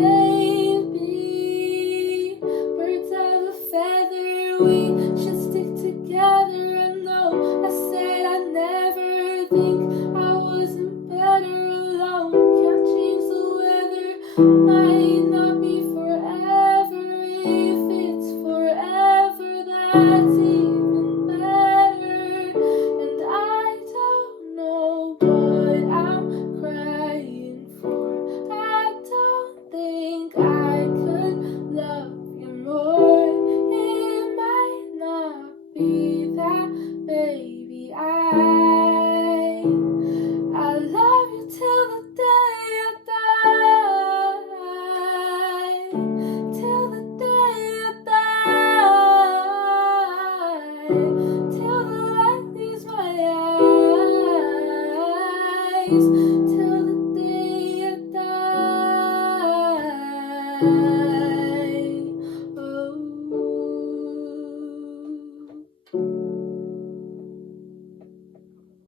baby. Birds of a feather, we should stick together. I know I said I'd never think I wasn't better alone. Can't change the weather, might not be forever. If it's forever, that's even better. And I don't know what I'm crying for. I don't think I could love you more. It might not be that, baby. I love you till the day I die. Till the day I die. Till the light leaves my eyes.